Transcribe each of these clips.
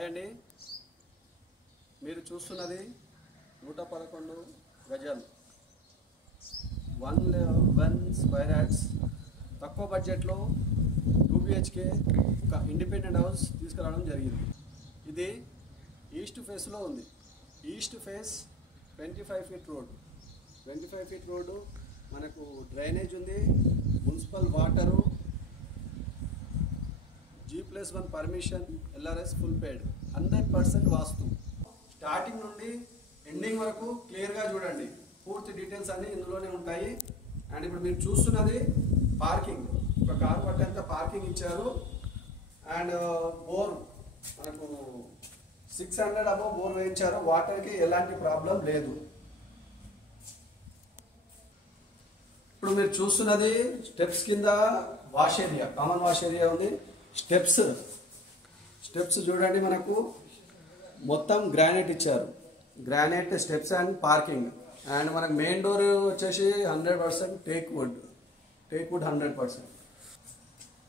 Hi అండి, మీరు చూస్తున్నది 111 గజాలు 1 స్క్వేర్ యార్డ్స్ తక్కువ బడ్జెట్లో 2 BHK ఒక ఇండిపెండెంట్ హౌస్ తీసుకురావడం జరిగింది. ఇది ఈస్ట్ ఫేస్లో ఉంది. East face 25 feet road, 25 feet road, మనకు డ్రైనేజ్ ఉంది, municipal water, G+1 permission, LRS full పేడ్, 100% వాస్తు. స్టార్టింగ్ నుండి ఎండింగ్ వరకు క్లియర్గా చూడండి, పూర్తి డీటెయిల్స్ అన్నీ ఇందులోనే ఉంటాయి. అండ్ ఇప్పుడు మీరు చూస్తున్నది పార్కింగ్, ఒక కారు పట్టేంత పార్కింగ్ ఇచ్చారు. అండ్ బోర్ మనకు 600 అబోవ్ బోర్ వేయించారు. వాటర్కి ఎలాంటి ప్రాబ్లం లేదు. ఇప్పుడు మీరు చూస్తున్నది స్టెప్స్ కింద wash area, common wash area ఉంది. స్టెప్స్ చూడండి, మనకు మొత్తం గ్రానైట్ ఇచ్చారు. Granite steps and parking. And మనకు మెయిన్ డోర్ వచ్చేసి 100% టేక్ వుడ్ 100%.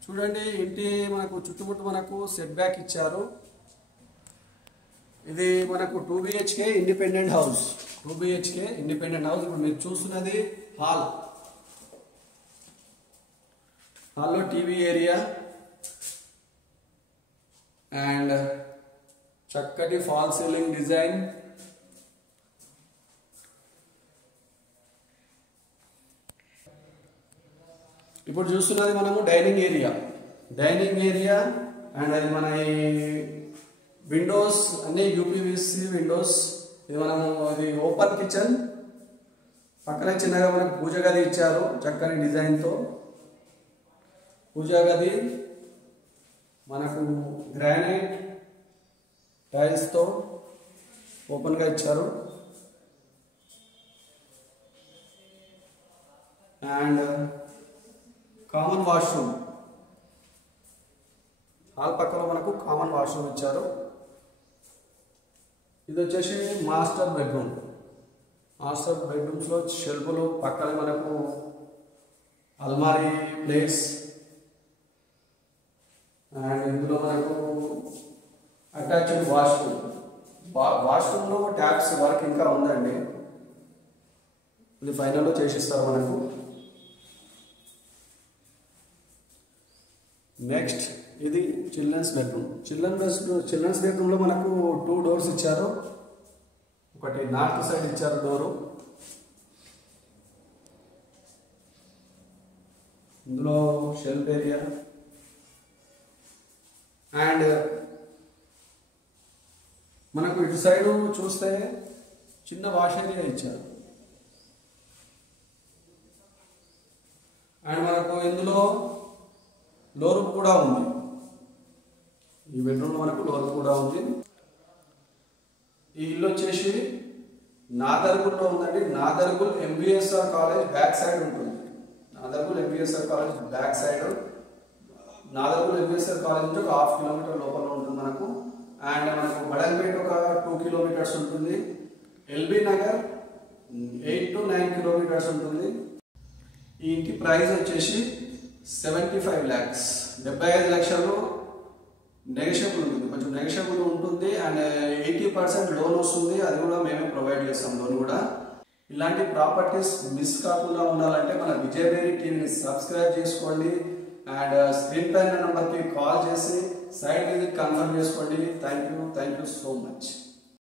చూడండి, ఇంటి మనకు చుట్టుముట్టు మనకు సెట్ బ్యాక్ ఇచ్చారు. ఇది మనకు 2 BHK ఇండిపెండెంట్ హౌస్. ఇప్పుడు మీరు చూస్తున్నది హాల్లో టీవీ ఏరియా అండ్ చక్కటి ఫాల్ సీలింగ్ డిజైన్. ఇప్పుడు చూస్తున్నది మనము డైనింగ్ ఏరియా అండ్ అది మన విండోస్ అన్ని UPVC విండోస్. ఇది మనము అది ఓపెన్ కిచెన్. పక్కనే చిన్నగా మనకు పూజ గది ఇచ్చారు చక్కని డిజైన్తో. పూజా గది మనకు గ్రానైట్ టైల్స్తో ఓపెన్గా ఇచ్చారు. అండ్ కామన్ వాష్రూమ్, హాల్ పక్కన మనకు కామన్ వాష్రూమ్ ఇచ్చారు. ఇది వచ్చేసి మాస్టర్ బెడ్రూమ్స్లో షెల్ఫ్లు, పక్కన మనకు అల్మారీ ప్లేస్. అండ్ ఇందులో మనకు అటాచ్డ్ వాష్రూమ్లో ట్యాప్స్ వర్క్ ఇంకా ఉందండి. ఇది ఫైనల్లో చేసిస్తారు మనకు. నెక్స్ట్ ఇది చిల్డ్రన్స్ బెడ్రూమ్లో మనకు 2 డోర్స్ ఇచ్చారు. ఒకటి నార్త్ సైడ్ ఇచ్చారు డోరు. ఇందులో షెల్ఫ్ ఏరియా అండ్ మనకు ఇటు సైడ్ చూస్తే చిన్న వాష్ ఏరియా ఇచ్చారు. అండ్ మనకు ఇందులో లోరూమ్ కూడా ఉంది. ఈ బెడ్రూమ్లో మనకు లోరూమ్ కూడా ఉంది. ఈ ఇల్లు వచ్చేసి నాదర్గుల్లో ఉందండి. Nadargul MBSR college back side ఉంటుంది. నాదర్గుల్ MBSR కాలేజ్ నుంచి ఒక 1/2 కిలోమీటర్ లోపల ఉంటుంది మనకు. అండ్ మనకు బడంపేట ఒక 2 కిలోమీటర్స్ ఉంటుంది. LB నగర్ 8 to 9 కిలోమీటర్స్ ఉంటుంది. ఈ ఇంటి ప్రైస్ వచ్చేసి 75 lakhs, 75 లక్షలు. నెగోషియబుల్ ఉంటుంది, కొంచెం నెగోషియబుల్ ఉంటుంది. అండ్ 80% లోన్ వస్తుంది, అది కూడా మేమే ప్రొవైడ్ చేస్తాం లోన్ కూడా. ఇలాంటి ప్రాపర్టీస్ మిస్ కాకుండా ఉండాలంటే మన విజయవేరి టీవీని సబ్స్క్రైబ్ చేసుకోండి. అండ్ స్క్రీన్ పైన నెంబర్కి కాల్ చేసి సైట్ విజిట్ కన్ఫర్మ్ చేసుకోండి. Thank you so much.